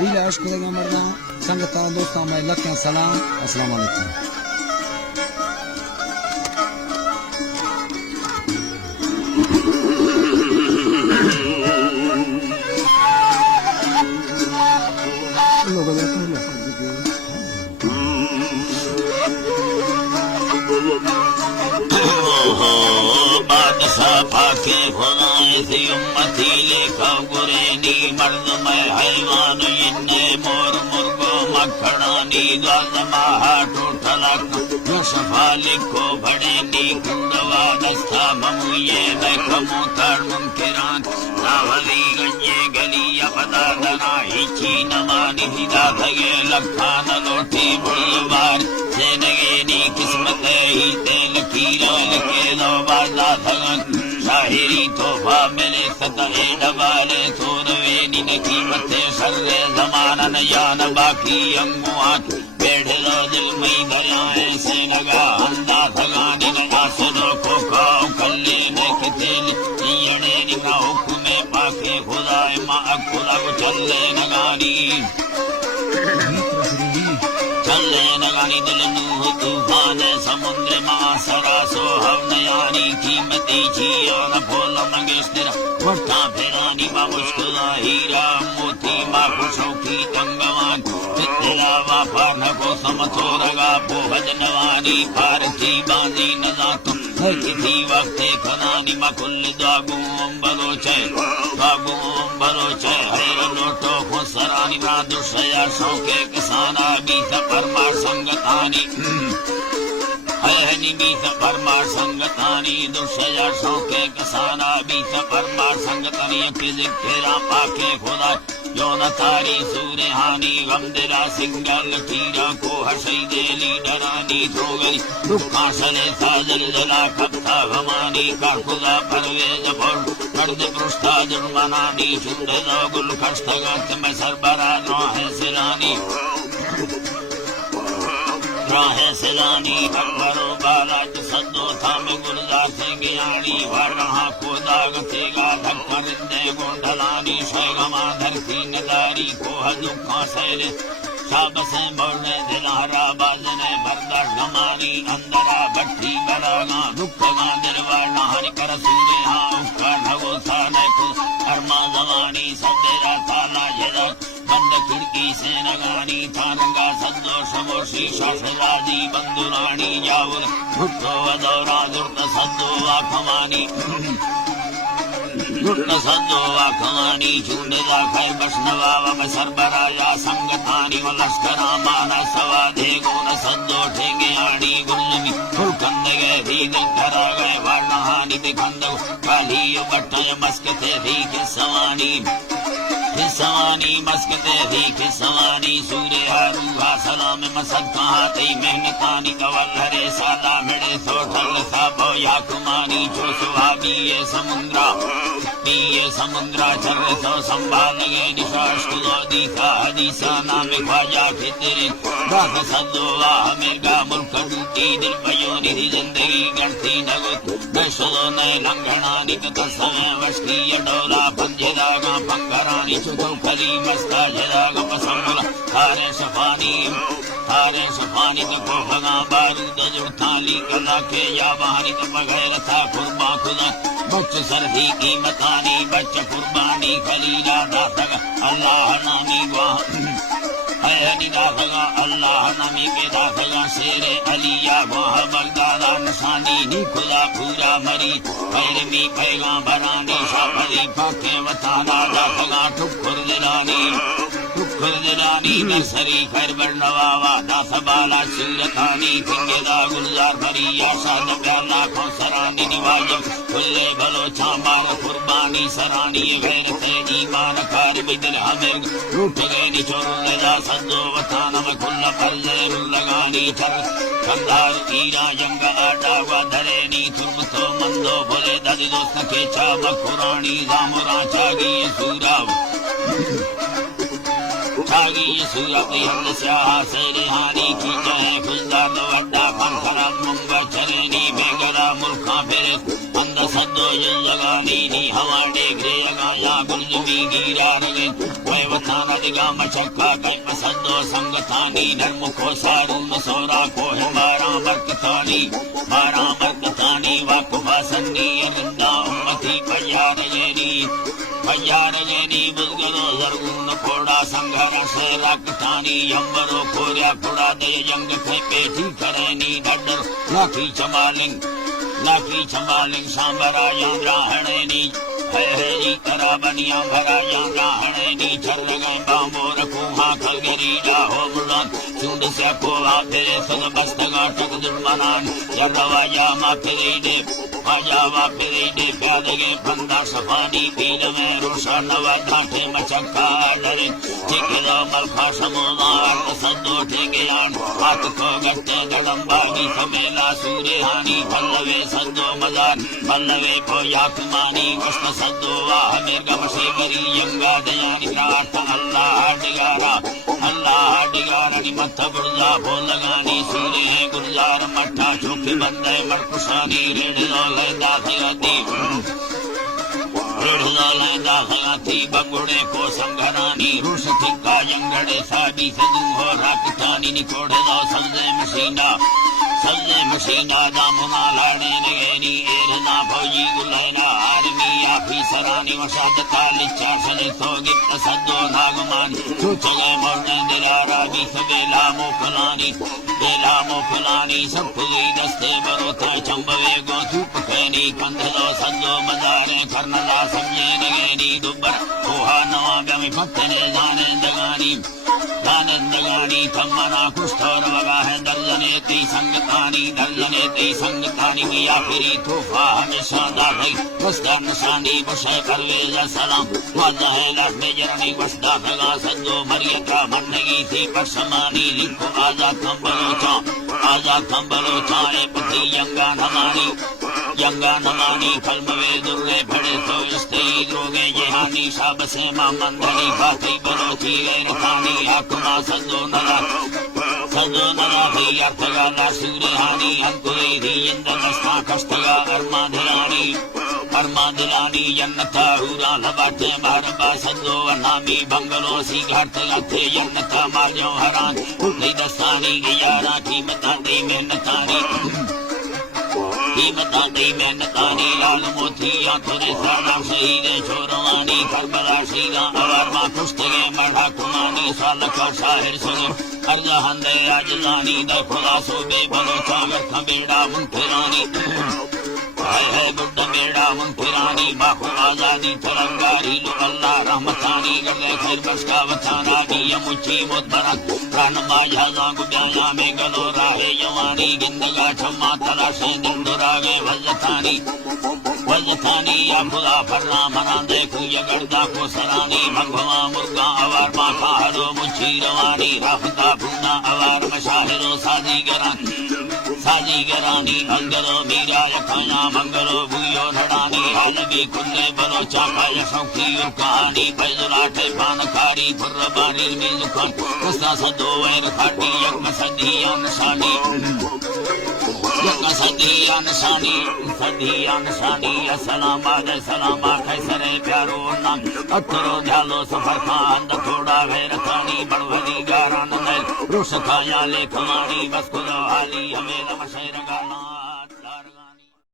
ریلا عشق دے مرداں سنگتاں دوستاں میں لکھاں سلام السلام علیکم پاکے خدائے سی امتی لکھا گرینی مرد میں حیوان انے مور مرگو مکھڑانی گازمہ ہاٹو ٹھلک جو شفا لکھو بڑینی کندوا دستا ممویے میں کمو تر منکران راولی گنجے گلی اپدا دنا ہیچی نمانی ہدا تھگے لکھان لوٹی بڑی بار زندگی قسمت ہی تیل کیرا لکھے دو بازا تھگن شاہری توفہ ملے ستہے ڈبالے سوروینی نقیمت سر زمانہ نیان باقی انگوان بیڑھ لو دل میں دریائیں سے لگا اندہ تھگانی نگا سدو کو کھاؤ کھلے نیکتیل نیڑے نگا حکم پاکے خدای ماں خدا کو چلے نگانی چلے نگانی دل نوح طوفان سمندر ماں سرا سو ہم نیانی قیمتی چیان پھول منگشتر وٹھا پھرانی ماں مشکلہ ہیرا موتی ماں خوشوں کی تنگوان فتلا وافا نکو سمتو رگا پوہد نوانی پارتی باندی نزاتم ہر کسی وقت کھنانی ماں کل دعاگوں بلوچے حیر لوٹو خسرانی ماں دشیا شوکے کسانا بیتا پرمار سنگتانی ہنی بیتا پرمار سنگتانی دشیا شوکے کسانا بیتا پرمار سنگتانی اکی ذکرہ پاکے خدا یون تاری سورہانی غم دلا سنگل تیرا کو حشی دیلی ڈرانی تھوگلی دکھاں سلے سازل دلا کبتا غمانی کا خدا پرویز بھوڑ کرد پرشتا درمانانی چند دو گل کشتگت میں سربران راہ سلانی اکبر و بالا جسدو تھا میں گلزار سے گیانی ورہا کو داغتے گا دھکرندے گونڈلانی شیغمہ دھرتی نداری کو حدکھاں سیلے شاب سے موڑنے دلہرا بازنے بردر گمانی اندرا بٹھی براغاں دکھگاں دروارنا ہنی کر سورے ہاں اکبر نگو سانے کو ارما زمانی سدیرہ تالا جدر بند کھڑکی سے نگانی تھانگا سدو شموشی شاشرادی بندرانی جاور بھٹو ودورا درت سدو آکھمانی درت سدو آکھمانی چوندہ خیر بشنوا وم سربرایا سنگتانی ولشکرا مانا سوا دے گون سدو ٹھینگے آڑی گلمی کھلکندگے بھی دل کرا گئے وارنہانی دکھندو کالی بٹھائے مسکتے بھی کسوانی مسکتے بھی کسوانی سورے روحا سلام مسد کہاں تی محنتانی کولھرے سالا مڑے سوٹھل سابو یاکمانی جو سوابی سمندرا چر سو سنبھال گئے نشاش کلو دیکھا حدیثہ نام خواجہ کے تیرے راہ صدو واہ مرگا ملک ڈوٹی دل بیونی دی زندگی گھنٹی نگت نشدو نئے لنگھنانی کتسمیں وشکی ڈولا پنجے داگاں پنگرانی چھتو کلی مستا جداگاں پسنگلا ہارے شفانی تکو بھگاں بارود جڑتالی کلا کے یا بہانی تک بغیر تھا قربان خدا بچ سردی قیمتانی بچ قربانی خلیلہ داتگا اللہ نامی گواہ حیانی داتگا اللہ نامی کے داتگا شیر علیہ گواہ بغدادا نشانی نی خدا پورا مری پیرمی پیغام برانی شاپری پاکے وطانا داتگا ٹکر دلانی نرسری خیر برنواوا دا سبالا شیرتانی کنگے دا گلزار بری آشاد پیالا کو سرانی نواجم کلے بلو چامبار قربانی سرانی غیرت ایمان کار بدل ہمیں روٹ گئے نچور لجا سدو وطانم کل پر زیر لگانی چر کندار ایرا جنگ آٹا و دھرینی ترم تو مندو بھولے دد دوست کے چاب قرانی زامرا چاگی سورا چاگی سورا قیہد سیاہ سے رہانی کی جائے خزدار وڈا فن خراب منگا چرینی بے گرا ملکاں پھرے اندر سدو جزگانی نی ہواڑے گریگا یا گلزمی گیرا رگے وے وطانا دگا مچکا کئی پسدو سنگتانی نرم کو سارون سورا کو ہے بارا برکتانی واقفا سنی رندہ امتی پیار جینی بزگرو زرگون کھوڑا سنگھر سے رکتانی یمبرو کھوریا کھوڑا دے جنگ تھے پیٹھی کرینی ڈڈر لاکھی چمالنگ سامبرا یام راہنینی ہے جی ترا بنیا بھرا یام راہنینی چل گئے بامو رکھو ہاں کھل گری جاہو مردان چونڈ سے کو آپھرے سن بستگا ٹک دلمنان جروا جاما پھری دے آجاوا پھری دے پیادگے بندہ صفانی پیل میں روشا نوا دھانٹے مچکا ڈرے ٹھیکے دو ملکا سمودار سدو ٹھیکے آن ہاتھ کو گٹے دڑم باگی سمیلا سورے ہانی بھلوے سدو مدار بھلوے کو یاکمانی وشن سدو واہ مرگم شیگری ینگا دیانی پرارتھا اللہ ڈگارا نی متھ برزا بولگانی سورے ہیں گلزار مٹھا چوکھی بندے مرکشانی ریڑھو لیندہ خیاتی بگوڑے کو سنگھرانی روش تھکا ینگڑے سابی سدو ہو راکتانی نکوڑے دو سبزے مشینہ دامنا لاڑے نگینی ایرنا فوجی گلینا آرمی آفیسرانی وشادتا لچا سنے سوگت سدو ناگمانی چوچگے موڑنے دلارا بیس بیلا موکلانی سب پھگی دستے بروتا چمبوے گو دھوپ کھینی کندھلو سدو مدارے کرندا سمجھے نگینی دبر کوہا نوا گمی پتنے دانندگانی تمنا کشتور وگا ہے درجنے تی سنگتانی کیا پھری توفا ہمیشہ داخل وسدا نشانی بشے پرویز سلام واضح لحظ جرنی وسدا بھگا سدو مریتا منگی تھی پرسمانی لکھو آزاد کمبلو چائے پتی ینگا نمانی کلموے درے بھڑے تو استی دروگے جہانی شاب سے مندنی باقی بلوچی غیرتانی حکمہ سدو ندا بھی ارتگا سورے ہانی انکوئی دی اندگستا کشتگا ارما دلانی جنتا ہورا لباٹے باربا سدو نامی بنگلو سی گھٹ گھتے جنتا مارجو حران اٹھئی دستانی گیارا قیمتان دی محنتانی لال موتیا تھوڑے سارا شہید چھوروانی کربلا شیدہ اوارما کشتگے مڑھا کمانی سالکا شاہر سنو ارزہ ہندے آجزانی دے خدا سو بے بلو چاگر کھبیڑا منترانی ہے گڈ بیڑا منترانی باخو آزادی ترنگاری لو اللہ رحمتانی گردے خیر بس کا وطانا بھی مچی مدبرک رانما جہازاں کو بیایا میں گلو راہے یوانی گندگا چھما تلاشے دندراغے وزتانی یا خدا فرنا منا دیکھو یا گردہ کو سرانی بھنگوا مرگا اوار ماکھا ہرو مچی روانی رافتا بھونا اوار مشاہرو سازی گرانی انگرو میرا یکھانا منگلو بھویو نڑانی حالبی کلے بلو چاکا یشوکی ارکانی پیزلاٹے پانکاری پربانی میزکن کسا سدو ویر کھاٹی یک مسدیا نشانی السلام خیسر پیارو نام اترو دھیالو سفر خاند تھوڑا غیرتانی بڑھوری گاران نیل روش کھایا لے کھمانی بس کھلو حالی ہمیں لمشیر گانا